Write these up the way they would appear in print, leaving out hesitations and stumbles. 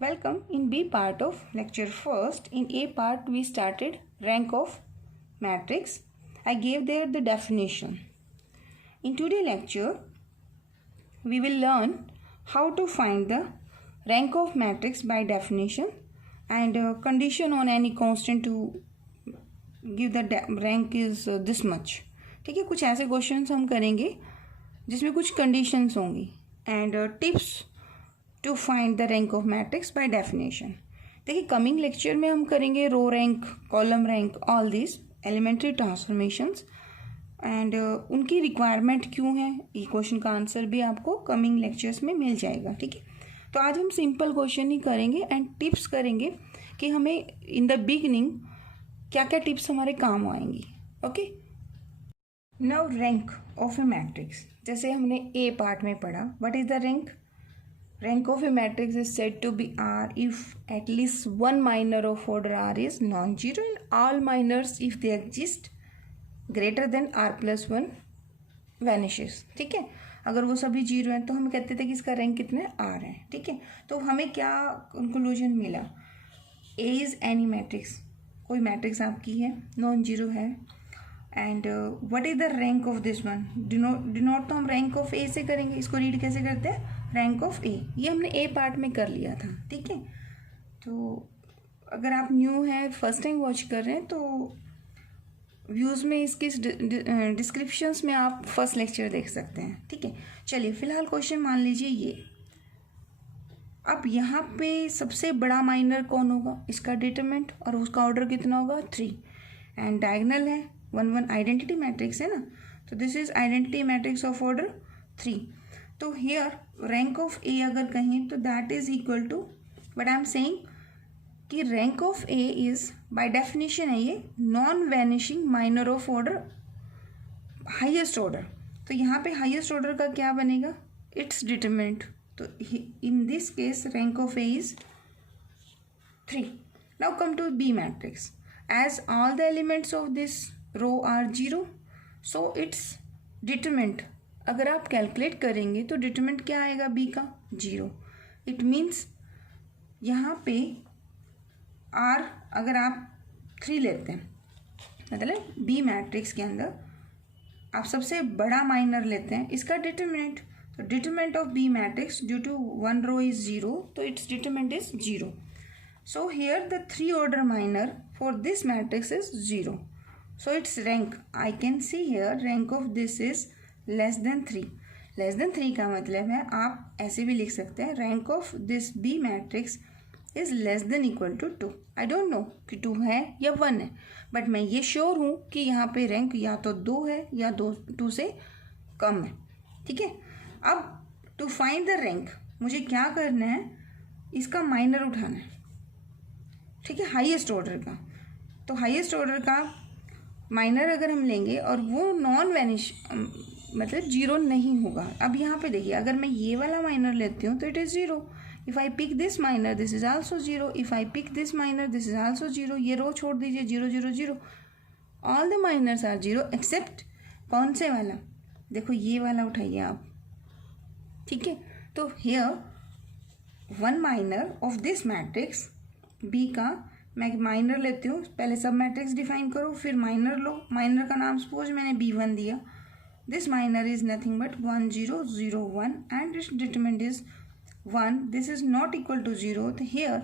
Welcome. In B part of lecture first, in A part we started rank of matrix. I gave there the definition. In today's lecture, we will learn how to find the rank of matrix by definition and condition on any constant to give the rank is this much. ठीक है, कुछ ऐसे questions हम करेंगे जिसमें कुछ conditions होंगी and tips to find the rank of matrix by definition. देखिए कमिंग लेक्चर में हम करेंगे row rank, column rank, all this elementary transformations and उनकी रिक्वायरमेंट क्यों है, ये क्वेश्चन का आंसर भी आपको कमिंग लेक्चर्स में मिल जाएगा. ठीक है, तो आज हम सिंपल क्वेश्चन ही करेंगे एंड टिप्स करेंगे कि हमें इन द बिगनिंग क्या क्या टिप्स हमारे काम आएंगी. Okay, now rank of A matrix. जैसे हमने ए पार्ट में पढ़ा, what is the rank. Rank of a matrix is said to be R if at least one minor of order R is non-zero and all minors if they exist greater than R plus 1 vanishes. ठीक है, अगर वो सभी zero हैं तो हम कहते थे कि इसका रैंक कितने R है. ठीक है, तो हमें क्या कंक्लूजन मिला. A इज एनी मैट्रिक्स, कोई मैट्रिक्स आपकी है, नॉन जीरो है and what is the rank of this one. Denote तो हम रैंक ऑफ ए से करेंगे, इसको रीड कैसे करते हैं, रैंक ऑफ ए. ये हमने ए पार्ट में कर लिया था. ठीक है, तो अगर आप न्यू है, फर्स्ट टाइम वॉच कर रहे हैं, तो व्यूज़ में इसके डिस्क्रिप्शंस में आप फर्स्ट लेक्चर देख सकते हैं. ठीक है, चलिए फिलहाल क्वेश्चन मान लीजिए ये. अब यहाँ पे सबसे बड़ा माइनर कौन होगा, इसका डिटरमिनेंट, और उसका ऑर्डर कितना होगा 3 एंड डायगोनल है 1 1 आइडेंटिटी मैट्रिक्स है ना. तो this is identity matrix of order 3. तो हियर रैंक ऑफ ए अगर कहें तो that is equal to, but I am saying कि rank of A is by definition है ये non vanishing minor of order highest order. तो यहाँ पे हाईएस्ट ऑर्डर का क्या बनेगा, इट्स डिटरमिनेंट. तो in this case rank of A is 3. Now come to B matrix. As all the elements of this row are 0, so its determinant अगर आप calculate करेंगे तो डिटरमिनेंट क्या आएगा, बी का 0. इट मीन्स यहाँ पे आर अगर आप 3 लेते हैं, मतलब बी मैट्रिक्स के अंदर आप सबसे बड़ा माइनर लेते हैं, इसका डिटरमिनेंट. तो determinant of B matrix due to 1 row is 0, तो its determinant is 0. So here the 3 order minor for this matrix is 0. So its rank, I can see here rank of this is less than 3. Less than 3 का मतलब है आप ऐसे भी लिख सकते हैं rank of this B matrix is less than equal to 2. I don't know कि 2 है या 1 है, बट मैं ये श्योर हूँ कि यहाँ पे रैंक या तो 2 है या 2 से कम है. ठीक है, अब टू फाइंड द रैंक मुझे क्या करना है, इसका माइनर उठाना है. ठीक है, हाईएस्ट ऑर्डर का. तो हाईएस्ट ऑर्डर का माइनर अगर हम लेंगे और वो नॉन वैनिश मतलब 0 नहीं होगा. अब यहाँ पे देखिए अगर मैं ये वाला माइनर लेती हूँ तो it is 0. If I pick this minor this is also 0. If I pick this minor this is also 0. ये रो छोड़ दीजिए 0 0 0. All the minors are 0 except कौन से वाला, देखो ये वाला उठाइए आप. ठीक है, तो here 1 minor of this matrix B का मैं माइनर लेती हूँ. पहले सब मैट्रिक्स डिफाइन करो, फिर माइनर लो. माइनर का नाम सपोज मैंने B1 दिया. This minor is nothing but 1 0 0 1 and its determinant is 1. This is not equal to 0. तो हियर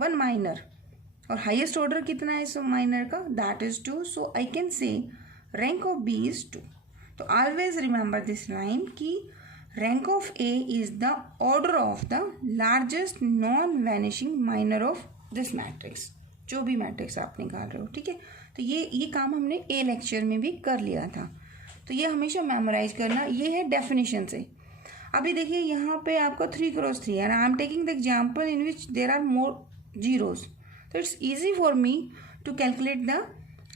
1 माइनर और हाईएस्ट ऑर्डर कितना है इस माइनर का, that is 2. So I can say rank of B is 2. तो always remember this line कि rank of A is the order of the largest non vanishing minor of this matrix, जो भी matrix आप निकाल रहे हो. ठीक है, तो ये काम हमने ए लेक्चर में भी कर लिया था. तो ये हमेशा मेमोराइज करना, ये है डेफिनेशन से. अभी देखिए यहाँ पे आपको 3 cross 3 and I am taking the example in which there are more zeros. तो it's easy for me to calculate the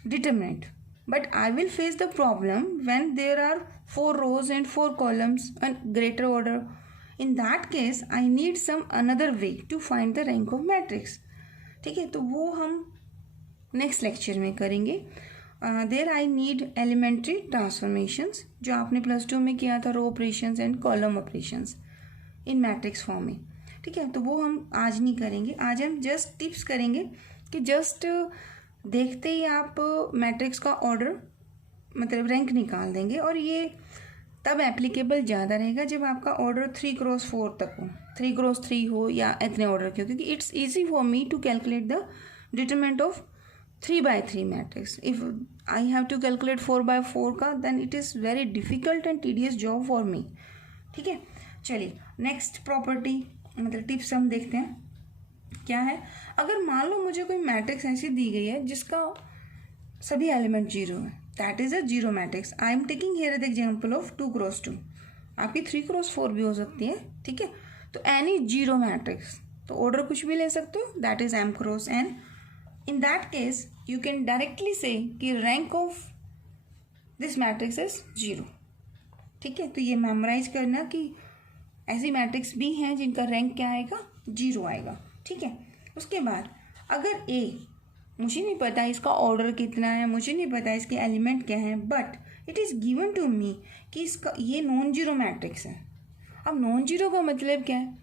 determinant, but I will face the problem when there are 4 rows and 4 columns and greater order. In that case I need some another way to find the rank of matrix. ठीक है, तो वो हम next lecture में करेंगे. There I need elementary transformations, जो आपने +2 में किया था, row operations and column operations in matrix form में. ठीक है, तो वो हम आज नहीं करेंगे। आज हम जस्ट टिप्स करेंगे कि जस्ट देखते ही आप मैट्रिक्स का ऑर्डर मतलब रैंक निकाल देंगे, और ये तब एप्लीकेबल ज़्यादा रहेगा जब आपका ऑर्डर 3x4 तक हो, 3x3 हो या इतने ऑर्डर के हो, क्योंकि it's easy for me to calculate the determinant of 3x3 matrix. If I have to calculate 4x4 का, then it is very difficult and tedious job for me. ठीक है, चलिए नेक्स्ट प्रॉपर्टी मतलब टिप्स हम देखते हैं क्या है। अगर मान लो मुझे कोई मैट्रिक्स ऐसी दी गई है जिसका सभी एलिमेंट जीरो है, that is a zero matrix. I am taking here the example of 2x2, आपकी 3x4 भी हो सकती है। ठीक है, तो एनी जीरो मैट्रिक्स, तो ऑर्डर कुछ भी ले सकते हो, that is m×n। In that case you can directly से कि rank of this matrix is zero. ठीक है, तो ये मेमोराइज करना कि ऐसी मैट्रिक्स भी हैं जिनका रैंक क्या आएगा, जीरो आएगा। ठीक है, उसके बाद अगर ए, मुझे नहीं पता इसका ऑर्डर कितना है, मुझे नहीं पता इसके एलिमेंट क्या हैं, but it is given to me कि इसका ये नॉन जीरो मैट्रिक्स है। अब नॉन जीरो का मतलब क्या है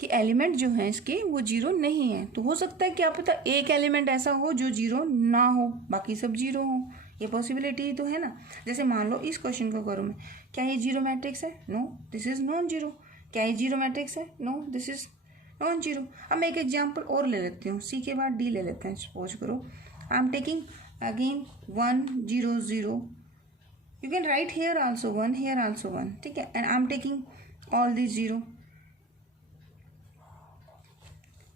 कि एलिमेंट जो है इसके वो जीरो नहीं है। तो हो सकता है क्या पता एक एलिमेंट ऐसा हो जो जीरो ना हो, बाकी सब जीरो हो, ये पॉसिबिलिटी तो है ना। जैसे मान लो इस क्वेश्चन को करूँ मैं, क्या ये जीरो मैट्रिक्स है, no this is non zero. क्या ये जीरो मैट्रिक्स है, no this is non zero. अब मैं एक एग्जाम्पल और ले लेती हूँ, सी के बाद डी ले लेते हैं। सपोज करो I am taking again 1 0 0, you can write here also 1, here also 1। ठीक है, and I am taking all this zero.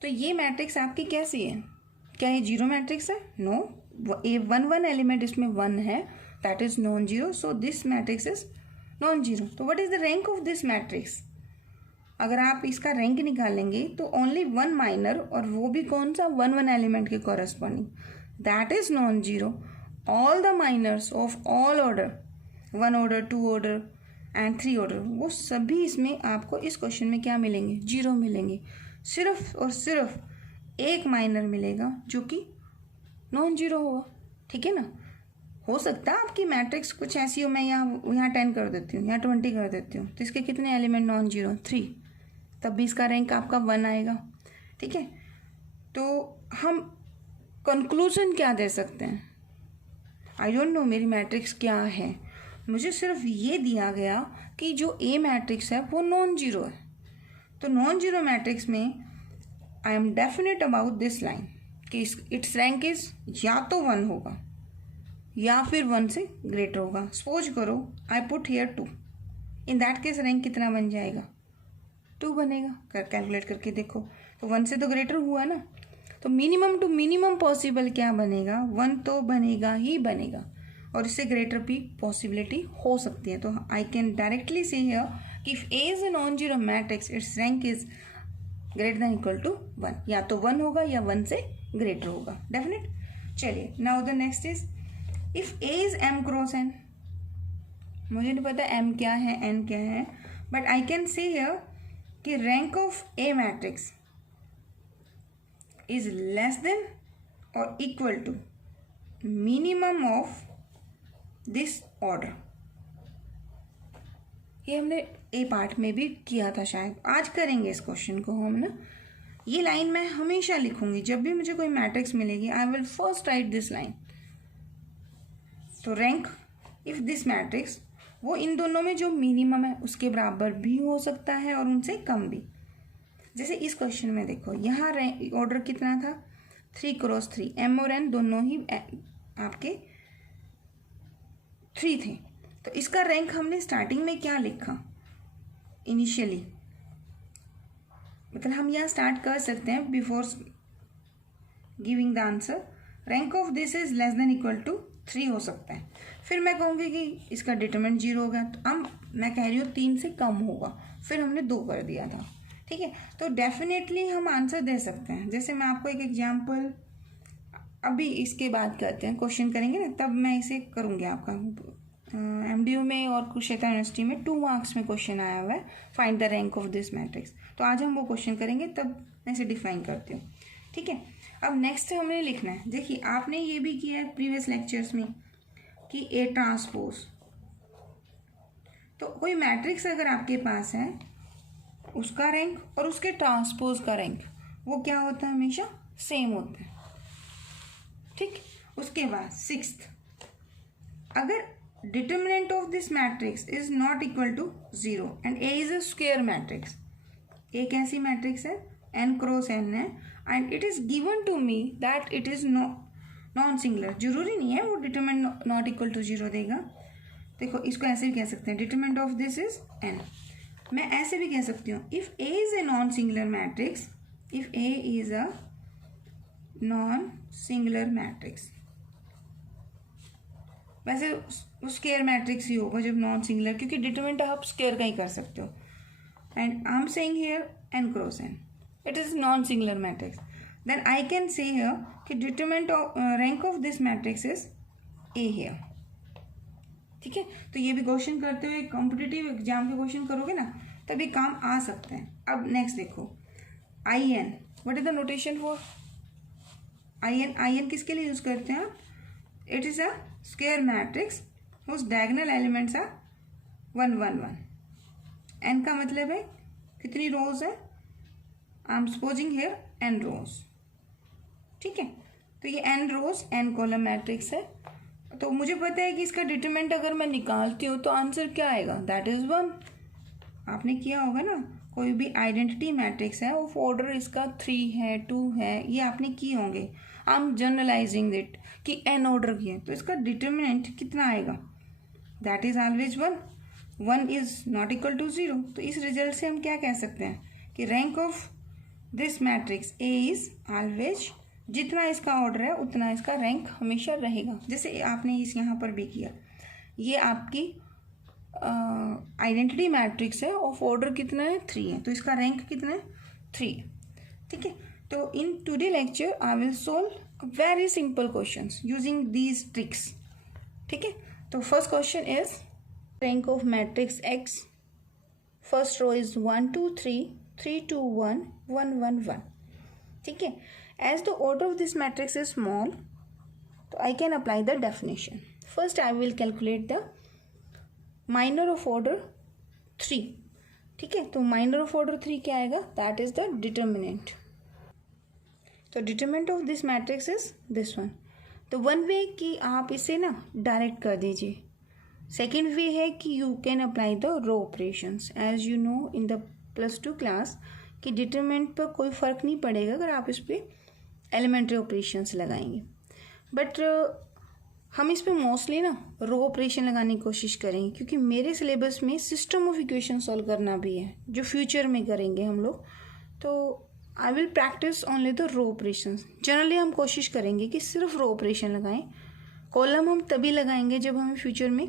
तो ये मैट्रिक्स आपकी कैसी है, क्या ये जीरो मैट्रिक्स है, नो। ए वन एलिमेंट इसमें 1 है, that is non zero, so this matrix is non zero. तो what is the rank of this matrix? अगर आप इसका रैंक निकालेंगे तो ओनली 1 माइनर, और वो भी कौन सा, 1 एलिमेंट के corresponding, that is non zero. All the minors of all order, 1 order, 2 order and 3 order, वो सभी इसमें आपको इस क्वेश्चन में क्या मिलेंगे, जीरो मिलेंगे। सिर्फ और सिर्फ एक माइनर मिलेगा जो कि नॉन जीरो होगा। ठीक है ना, हो सकता है आपकी मैट्रिक्स कुछ ऐसी हो, मैं यहाँ 10 कर देती हूँ, यहाँ 20 कर देती हूँ, तो इसके कितने एलिमेंट नॉन जीरो, 3, तब भी इसका रैंक आपका 1 आएगा। ठीक है, तो हम कंक्लूजन क्या दे सकते हैं, आई डोंट नो मेरी मैट्रिक्स क्या है, मुझे सिर्फ ये दिया गया कि जो ए मैट्रिक्स है वो नॉन जीरो है। तो नॉन जीरो मैट्रिक्स में I am definite about this line कि इट्स रैंक इज या तो 1 होगा या फिर 1 से ग्रेटर होगा। सपोज करो I put here 2, in that case rank कितना बन जाएगा, 2 बनेगा। कैलकुलेट करके देखो, तो 1 से तो ग्रेटर हुआ ना, तो मिनिमम टू मिनिमम पॉसिबल क्या बनेगा, 1 तो बनेगा ही बनेगा, और इससे ग्रेटर भी पॉसिबिलिटी हो सकती है। तो I can directly say here कि if A is a non zero matrix, its rank is greater than equal to 1, या तो 1 होगा या 1 से ग्रेटर होगा, डेफिनेट। चलिए now the next is if A is m×n, मुझे नहीं पता m क्या है n क्या है, but I can say here कि rank of A matrix is less than और equal to minimum of this order. ये हमने ए पार्ट में भी किया था शायद, आज करेंगे इस क्वेश्चन को हम ना। ये लाइन मैं हमेशा लिखूंगी जब भी मुझे कोई मैट्रिक्स मिलेगी, I will first right this line. तो रैंक इफ दिस मैट्रिक्स, वो इन दोनों में जो मिनिमम है उसके बराबर भी हो सकता है और उनसे कम भी। जैसे इस क्वेश्चन में देखो, यहाँ ऑर्डर कितना था, 3x3, m और n दोनों ही आपके 3 थे। तो इसका रैंक हमने स्टार्टिंग में क्या लिखा, इनिशियली, मतलब हम यहाँ स्टार्ट कर सकते हैं before giving the answer, rank of this is less than equal to 3 हो सकता है। फिर मैं कहूँगी कि इसका डिटरमिनेंट 0 होगा, तो अब मैं कह रही हूँ 3 से कम होगा, फिर हमने 2 कर दिया था। ठीक है, तो डेफिनेटली हम आंसर दे सकते हैं। जैसे मैं आपको एक एग्जाम्पल अभी इसके बाद करते हैं, क्वेश्चन करेंगे ना, तब मैं इसे करूँगी आपका MDU में और कुरुक्षेत्र यूनिवर्सिटी में 2 मार्क्स में क्वेश्चन आया हुआ है, find the rank of this matrix. तो आज हम वो क्वेश्चन करेंगे, तब मैं इसे डिफाइन करती हूँ। ठीक है, अब नेक्स्ट हमने लिखना है, देखिए आपने ये भी किया है प्रीवियस लेक्चर्स में कि ए ट्रांसपोज। तो कोई मैट्रिक्स अगर आपके पास है उसका रैंक और उसके ट्रांसपोज का रैंक वो क्या होता है, हमेशा सेम होता है। ठीक, उसके बाद सिक्स्थ, अगर determinant of this matrix is not equal to 0 and A is a square matrix, एक ऐसी मैट्रिक्स है n क्रॉस n है and it is given to me that it is non singular, जरूरी नहीं है वो डिटरमिनेंट नॉट इक्वल टू 0 देगा। देखो इसको ऐसे भी कह सकते हैं, determinant of this is n। मैं ऐसे भी कह सकती हूँ, if a is a non singular matrix, if a is a non singular matrix, वैसे स्क्वायर मैट्रिक्स ही होगा जब नॉन सिंगुलर, क्योंकि डिटरमिनेंट आप स्क्वायर का ही कर सकते हो। And I am saying here n cross n, it is non-singular matrix, then I can say here कि determinant of rank of this matrix is A here। ठीक है, तो ये भी क्वेश्चन करते हुए कॉम्पिटिटिव एग्जाम के क्वेश्चन करोगे ना तभी काम आ सकते हैं। अब नेक्स्ट देखो IN, what is the notation for IN किसके लिए यूज करते हैं आप, it is a square matrix whose diagonal elements are 1 1 1। n का मतलब है कितनी रोज है, I am supposing here n रोज। ठीक है, तो ये n रोज n कॉलम मैट्रिक्स है, तो मुझे पता है कि इसका डिटरमिनेंट अगर मैं निकालती हूँ तो आंसर क्या आएगा, दैट इज 1। आपने किया होगा ना, कोई भी आइडेंटिटी मैट्रिक्स है ऑफ ऑर्डर इसका 3 है 2 है, ये आपने किए होंगे। आई एम जनरलाइजिंग इट कि n ऑर्डर की है, तो इसका डिटरमिनेंट कितना आएगा, that is always 1। 1 is not equal to 0। तो इस रिजल्ट से हम क्या कह सकते हैं कि rank of this matrix A is always, जितना इसका ऑर्डर है उतना इसका रैंक हमेशा रहेगा। जैसे आपने इस यहाँ पर भी किया, ये आपकी आइडेंटिटी मैट्रिक्स है ऑफ ऑर्डर कितना है 3 है, तो इसका रैंक कितना है 3। ठीक है, तो in today lecture I will solve very simple questions using these tricks. ठीक है, तो first question is rank of matrix X, first row is 1 2 3 3 2 1 1 1 1। ठीक है, as the order of this matrix is small, तो I can apply the definition. First I will calculate the minor of order 3। ठीक है, तो minor of order 3 क्या आएगा, that is the determinant. तो determinant of this matrix is this one. तो one way कि आप इसे ना डायरेक्ट कर दीजिए, सेकेंड वे है कि you can apply the row operations. As you know in the +2 class कि डिटरमिनेंट पर कोई फ़र्क नहीं पड़ेगा अगर आप इस पर एलिमेंट्री ऑपरेशंस लगाएंगे, बट हम इस पर मोस्टली ना रो ऑपरेशन लगाने की कोशिश करेंगे, क्योंकि मेरे सिलेबस में सिस्टम ऑफ इक्वेशन सॉल्व करना भी है जो फ्यूचर में करेंगे हम लोग। तो I will practise only the row operations. Generally हम कोशिश करेंगे कि सिर्फ रो ऑपरेशन लगाएं, कॉलम हम तभी लगाएंगे जब हमें फ्यूचर में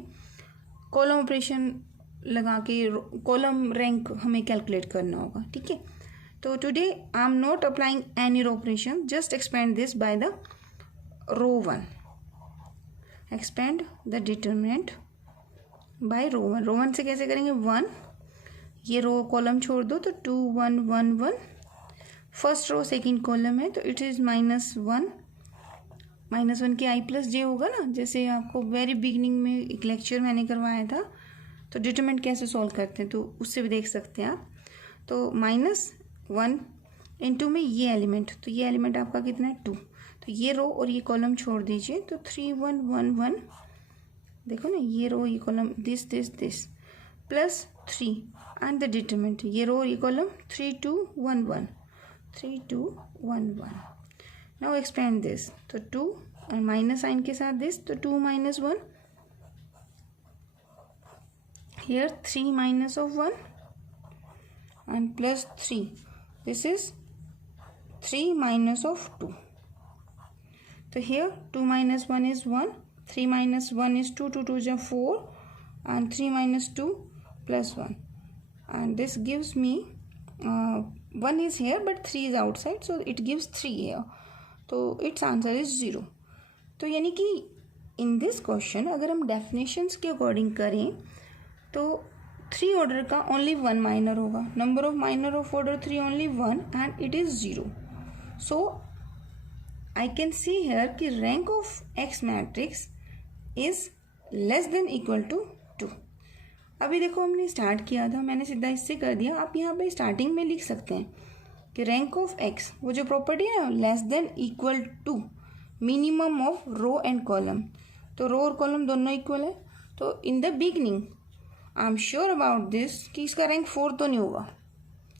कॉलम ऑपरेशन लगा के कॉलम रैंक हमें कैलकुलेट करना होगा। ठीक है, तो today I am not applying any row operation, just expand this by the row 1। Expand the determinant by row 1। Row 1 से कैसे करेंगे, 1, ये रो कॉलम छोड़ दो तो 2 1 1 1, फर्स्ट रो सेकेंड कॉलम है तो इट इज़ -1, -1 के i+j होगा ना, जैसे आपको वेरी बिगिनिंग में एक लेक्चर मैंने करवाया था। तो डिटरमिनेंट कैसे सॉल्व करते हैं तो उससे भी देख सकते हैं आप। तो -1 इंटू में ये एलिमेंट, तो ये एलिमेंट आपका कितना है 2, तो ये रो और ये कॉलम छोड़ दीजिए तो 3 1 1 1, देखो ना ये रो ये column this this this +3 and the determinant, ये रो और ये कॉलम 3 2 1 1 3 2 1 1। नाउ एक्सपेंड दिस, तो 2 और माइनस साइन के साथ दिस, तो 2 - 1, here 3 - of 1 and +3, this is 3 - of 2, so here 2 - 1 is 1, 3 - 1 is 2, 2 2 is 4 and 3 - 2 +1, and this gives me 1 is here but 3 is outside, so it gives 3 here, so its answer is 0। तो यानी कि in this question अगर हम definitions के according करें तो 3 order का only 1 minor होगा, number of minor of order 3 only 1 and it is 0। So I can see here कि rank of X matrix is less than equal to 2। अभी देखो हमने स्टार्ट किया था, मैंने सीधा इससे कर दिया। आप यहाँ पे स्टार्टिंग में लिख सकते हैं कि रैंक ऑफ एक्स, वो जो प्रॉपर्टी है ना, less than equal to minimum of row and column. तो रो और कॉलम दोनों इक्वल है। तो in the beginning I am sure about this कि इसका रैंक 4 तो नहीं होगा,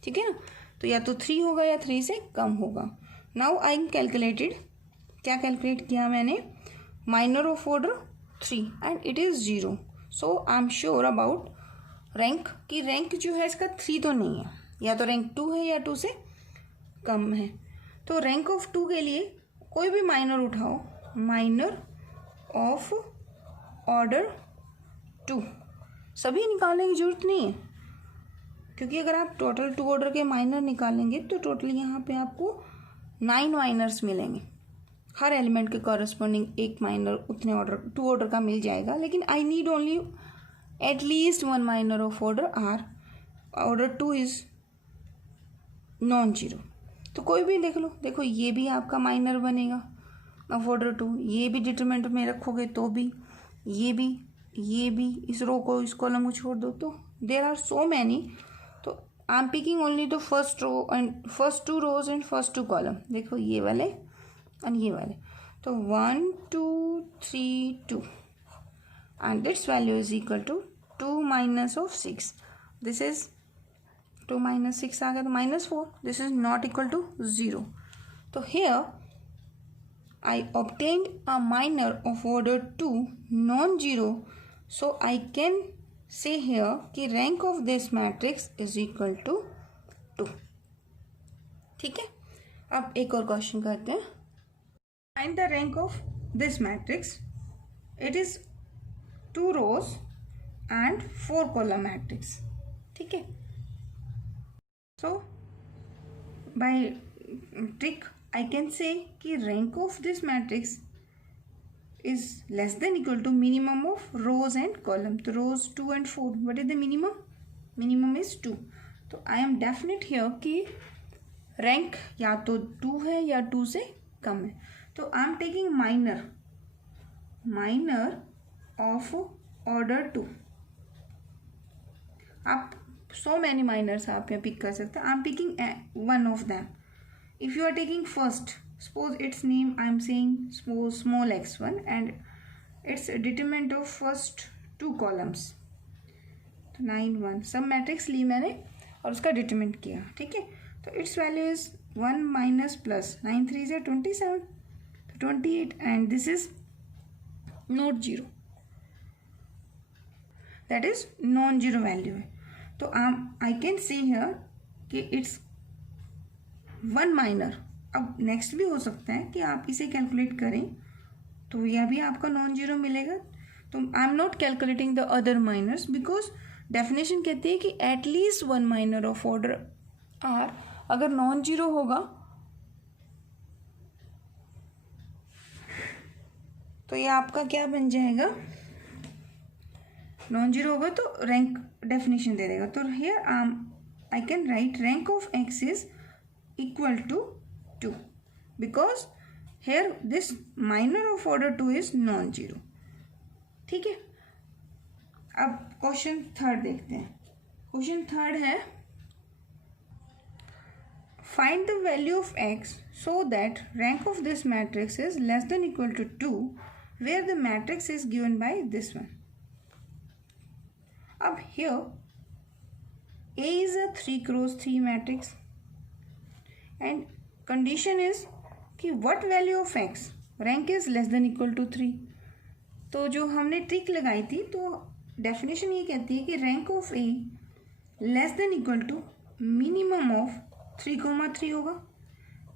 ठीक है ना। तो या तो 3 होगा या 3 से कम होगा। नाउ आई कैलकुलेटेड, क्या कैलकुलेट किया मैंने, minor of order 3 and it is 0। So I am sure about rank की रैंक जो है इसका 3 तो नहीं है, या तो रैंक 2 है या 2 से कम है। तो रैंक ऑफ 2 के लिए कोई भी माइनर उठाओ, माइनर ऑफ ऑर्डर 2, सभी निकालने की जरूरत नहीं है, क्योंकि अगर आप टोटल 2 ऑर्डर के माइनर निकालेंगे तो टोटल यहाँ पे आपको 9 माइनर्स मिलेंगे। हर एलिमेंट के कॉरस्पॉन्डिंग एक माइनर उतने ऑर्डर 2 ऑर्डर का मिल जाएगा। लेकिन I need only at least 1 minor of order R, order 2 is non zero. तो कोई भी देख लो, देखो ये भी आपका माइनर बनेगा ऑफ ऑर्डर 2, ये भी डिटरमिनेंट में रखोगे तो भी, ये भी, इस रो को इस कॉलम को छोड़ दो। तो देर आर सो मैनी। तो I am picking only the first row and first 2 rows and first 2 columns. देखो ये वाले और ये वाले, तो 1 2 3 2 and its value is equal to 2 minus of 6। This is 2 minus 6 आ गया तो -4। This is not equal to 0। तो here I obtained a minor of order 2 non-zero, so I can say here कि rank of this matrix is equal to 2। ठीक है, अब एक और क्वेश्चन करते हैं। Find the rank of this matrix. It is 2 rows and 4 column matrix। ठीक है, so by trick I can say कि rank of this matrix is less than equal to minimum of rows and column। तो rows 2 and 4, what is the minimum? Minimum is 2। तो I am definite here कि rank या तो 2 है या 2 से कम है। तो I am taking minor of order 2। आप so many minors आप यहाँ pick कर सकते हैं। I am picking one of them। If you are taking first, suppose its name I am saying small x1 and its determinant of first 2 columns, तो 9 1 सब matrix ली मैंने और उसका डिटरमिनेंट किया। ठीक है, तो it's value is 1 minus plus 9 3 से 27, तो 28 and this is not zero, that is non zero value है। तो आई कैन सी हियर कि इट्स 1 माइनर। अब नेक्स्ट भी हो सकता है कि आप इसे कैलकुलेट करें तो यह भी आपका नॉन जीरो मिलेगा। तो I am not calculating the other minors because definition कहती है कि at least 1 minor of order R. अगर नॉन जीरो होगा तो ये आपका क्या बन जाएगा, नॉन जीरो होगा तो रैंक डेफिनेशन दे देगा। तो here I can write rank of x is equal to 2 because here this minor of order 2 is non-zero। ठीक है, अब क्वेश्चन थर्ड देखते हैं। क्वेश्चन थर्ड है find the value of x so that rank of this matrix is less than equal to 2 where the matrix is given by this one। अब here A is a 3 cross 3 matrix and condition is कि what value of x rank is less than equal to 3। तो जो हमने trick लगाई थी तो definition ये कहती है कि rank of A less than equal to minimum of 3,3 होगा।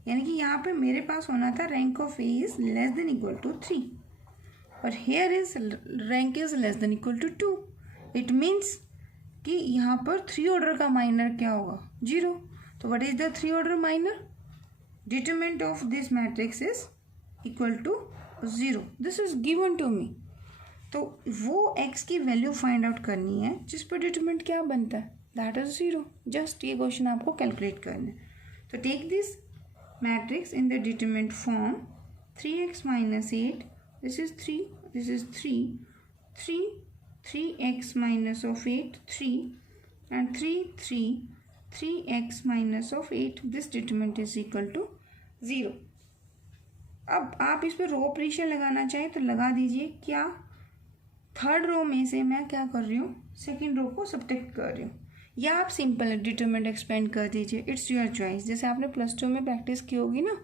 यानी कि यहाँ पे मेरे पास होना था rank of A is less than equal to 3 और here is rank is less than equal to 2। It means कि यहाँ पर 3 ऑर्डर का माइनर क्या होगा, 0। तो what is the 3 order minor? Determinant of this matrix is equal to 0। This is given to me। तो वो x की वैल्यू फाइंड आउट करनी है जिस पर डिटरमिनेंट क्या बनता है, दैट इज 0। जस्ट ये क्वेश्चन आपको कैलकुलेट करना है। तो take this matrix in the determinant form 3x minus 8, this is 3, this is 3, 3 3x minus of 8 3 and 3x minus of 8. This determinant is equal to 0. अब आप इस पर रो ऑपरेशन लगाना चाहें तो लगा दीजिए. क्या थर्ड रो में से मैं क्या कर रही हूँ, सेकेंड रो को सब्ट्रैक्ट कर रही हूँ, या आप सिंपल डिटरमिनेंट एक्सपेंड कर दीजिए. It's your choice. जैसे आपने +2 में प्रैक्टिस की होगी ना,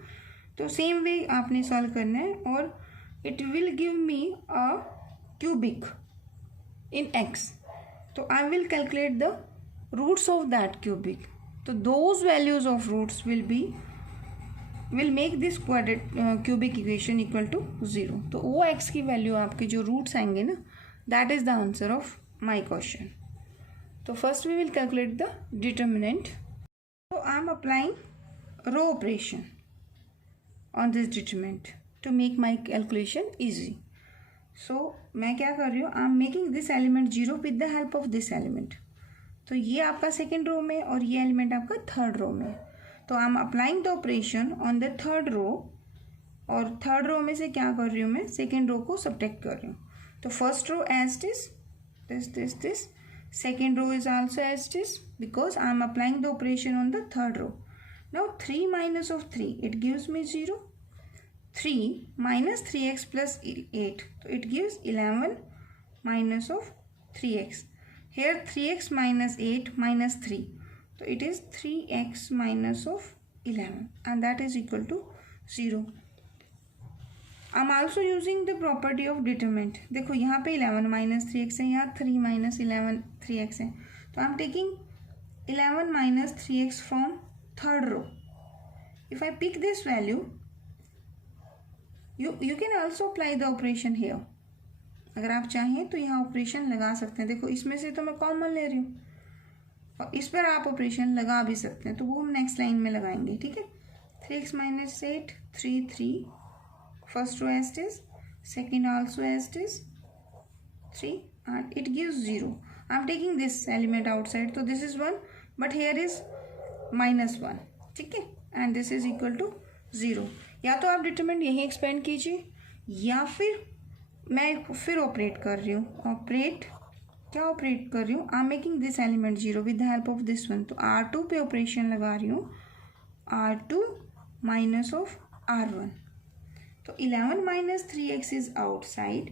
तो सेम वे आपने सॉल्व करना है. और it will give me a cubic in x. तो I will calculate the roots of that cubic. तो those values of roots will make this cubic equation equal to 0. तो वो x की value आपके जो रूट्स आएंगे ना, that is the answer of my question. तो first we will calculate the determinant. So I am applying row operation on this determinant to make my calculation easy. So मैं क्या कर रही हूँ, I am making this element 0 with the help of this element. तो ये आपका second row में और ये एलिमेंट आपका थर्ड रो में. तो I am applying the operation on the third row, और थर्ड रो में से क्या कर रही हूँ मैं, सेकेंड रो को सब्ट्रैक्ट कर रही हूँ. तो first row as this, second row is also as this, because I am applying the operation on the third row. Now 3 minus of 3, it gives me 0. 3 minus 3x plus 8, so it gives 11 minus of 3x. Here 3x minus 8 minus 3. So it is 3x minus of 11, and that is equal to 0. I am also using the property of determinant. देखो यहाँ पे 11 minus 3x है, यहाँ 3 minus 11 3x है. तो I am taking 11 minus 3x from third row. If I pick this value, you can also apply the operation here. अगर आप चाहें तो यहाँ ऑपरेशन लगा सकते हैं. देखो इसमें से तो मैं कॉमन ले रही हूँ, और इस पर आप ऑपरेशन लगा भी सकते हैं, तो वो हम नेक्स्ट लाइन में लगाएंगे. ठीक है. 3x minus 8 3 first row as is, second also as is 3, and it gives 0. I am taking this element outside, so this is 1, but here is -1. ठीक है. and this is equal to 0. या तो आप determinant यहीं expand कीजिए, या फिर मैं फिर ऑपरेट कर रही हूँ. क्या ऑपरेट कर रही हूँ, I am making this element 0 with the help of this one. तो R2 पे ऑपरेशन लगा रही हूँ, R2 माइनस ऑफ R1. तो 11 minus 3x is outside.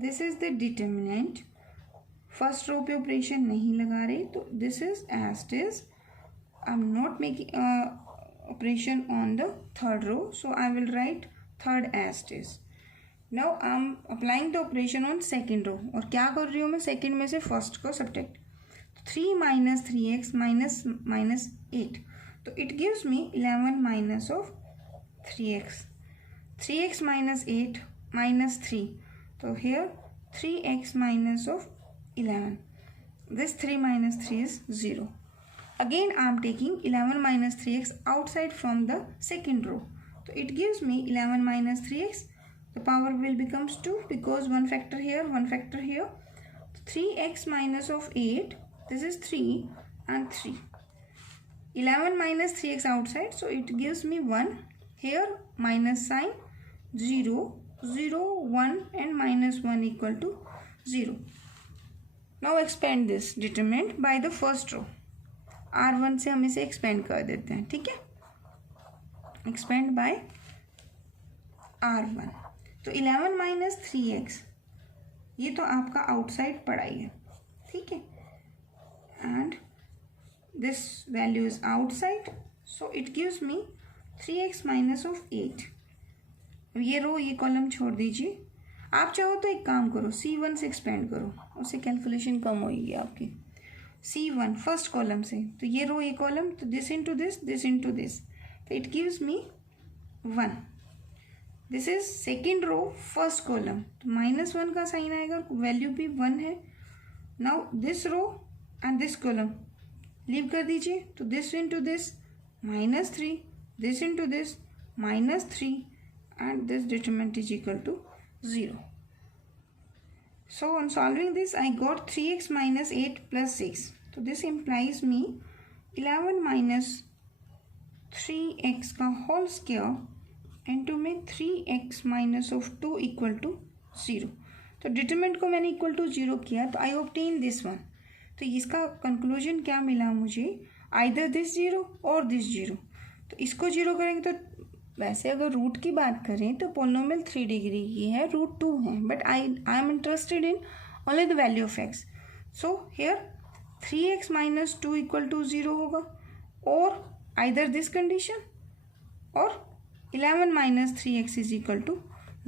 This is the determinant. First row पे ऑपरेशन नहीं लगा रही, तो this is as is. I am not making operation on the third row, so I will write third as is. Now I am applying the operation on second row, और क्या कर रही हूँ मैं, सेकेंड में से फर्स्ट को subtract. 3 minus 3x minus 8, तो it gives me 11 minus of 3x. 3x minus 8 minus 3, तो here 3x minus of 11. This 3 minus 3 is 0. Again I am taking 11 minus 3x outside from the second row, so it gives me 11 minus 3x. The power will becomes 2 because one factor here, one factor here. 3x minus of 8, this is 3 and 3. 11 minus 3x outside, so it gives me 1. Here minus sign, 0, 0, 1 and minus 1 equal to 0. Now expand this determinant by the first row. R1 से हम इसे expand कर देते हैं. ठीक है. Expand by R1. तो 11 minus 3x, ये तो आपका आउटसाइड पड़ा ही है. ठीक है. And this value is outside, so it gives me 3x minus of 8. ये रो ये कॉलम छोड़ दीजिए. आप चाहो तो एक काम करो, C1 से एक्सपेंड करो, उससे कैलकुलेशन कम होगी आपकी. C1 फर्स्ट कॉलम से, तो ये रो ये कॉलम, तो दिस इंटू दिस, तो it gives me 1. This is second row first column, तो -1 का साइन आएगा, वैल्यू भी 1 है. Now this row and this column leave कर दीजिए, तो this into this -3, this into this -3, and this determinant is equal to 0. So on solving this, I got 3x minus 8 plus 6. So this implies me 11 minus 3x का whole square into में 3x minus of 2 equal to 0. तो determinant को मैंने equal to 0 किया, तो आई obtain this one. तो इसका conclusion क्या मिला मुझे, आइदर दिस 0 और दिस 0। तो इसको 0 करेंगे तो वैसे अगर रूट की बात करें तो पोलिनोमियल 3 डिग्री की है, रूट 2 है, but I am interested in only the value of x. So here 3x minus 2 equal to 0 होगा, और आइदर दिस कंडीशन और 11 minus 3x is equal to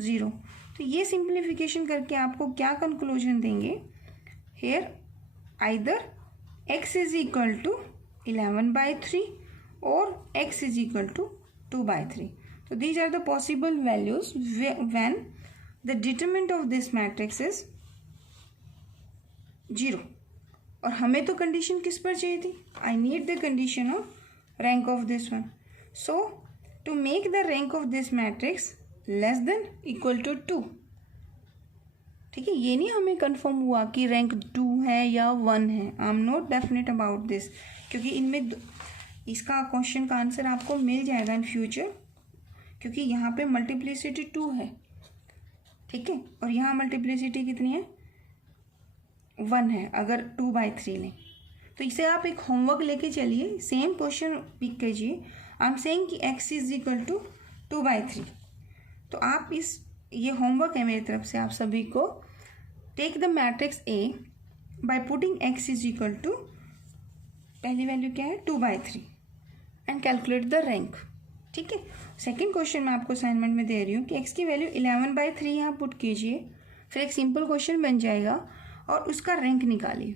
0। तो ये सिंप्लीफिकेशन करके आपको क्या कंक्लूजन देंगे, here either x is equal to 11/3 और x is equal to 2/3. So these are the possible values when the determinant of this matrix is 0. और हमें तो कंडीशन किस पर चाहिए थी, I need the condition of rank of this one. So to make the rank of this matrix less than equal to 2, ठीक है, ये नहीं हमें कंफर्म हुआ कि रैंक 2 है या 1 है, आई am not definite about this, क्योंकि इनमें इसका क्वेश्चन का आंसर आपको मिल जाएगा इन फ्यूचर, क्योंकि यहाँ पे मल्टीप्लिसिटी 2 है, ठीक है, और यहाँ मल्टीप्लिसिटी कितनी है, 1 है, अगर 2/3 लें। तो इसे आप एक होमवर्क लेके चलिए, सेम क्वेश्चन पिक कीजिए, आई एम सेइंग कि x इज इक्वल टू 2/3। तो आप ये होमवर्क है मेरी तरफ से आप सभी को, take the matrix A by putting x is equal to, पहली वैल्यू क्या है 2/3, एंड कैलकुलेट द रैंक, ठीक है। सेकंड क्वेश्चन मैं आपको असाइनमेंट में दे रही हूँ कि x की वैल्यू 11/3 यहाँ पुट कीजिए, फिर एक सिंपल क्वेश्चन बन जाएगा और उसका रैंक निकालिए।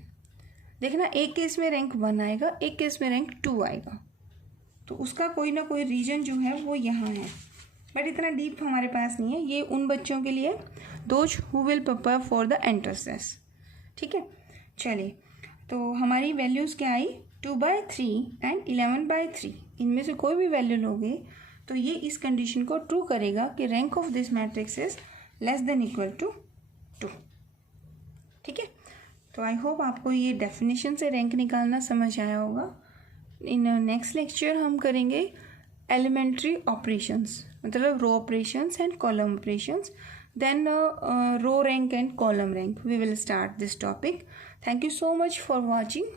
देखना एक केस में रैंक 1 आएगा, एक केस में रैंक 2 आएगा, तो उसका कोई ना कोई रीजन जो है वो यहाँ है, बट इतना डीप हमारे पास नहीं है, ये उन बच्चों के लिए those who will prepare for the entrance, ठीक है। चलिए, तो हमारी वैल्यूज़ क्या आई, 2/3 एंड 11/3, इनमें से कोई भी वैल्यू लोगे तो ये इस कंडीशन को ट्रू करेगा कि rank of this matrix is less than equal to 2, ठीक है। तो आई होप आपको ये डेफिनेशन से रैंक निकालना समझ आया होगा। इन नेक्स्ट लेक्चर हम करेंगे एलिमेंट्री ऑपरेशंस, मतलब row operations and column operations, then row rank and column rank. We will start this topic. Thank you so much for watching.